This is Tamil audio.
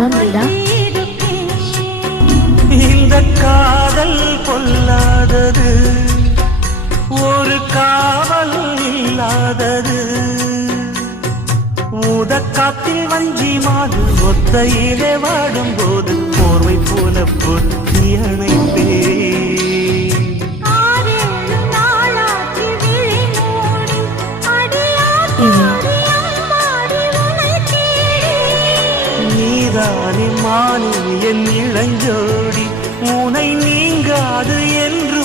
நன்றிடா. இந்த காதல் பொல்லாதது, ஒரு காவல் இல்லாதது. ஊதக்காத்தில் வஞ்சி மாது ஒத்தையிலே வாடும் போது போர்வை போல பொத்தி அணைப்பே. நீதானே மானி என் இளஞ்சோடி, உனை நீங்காது என்று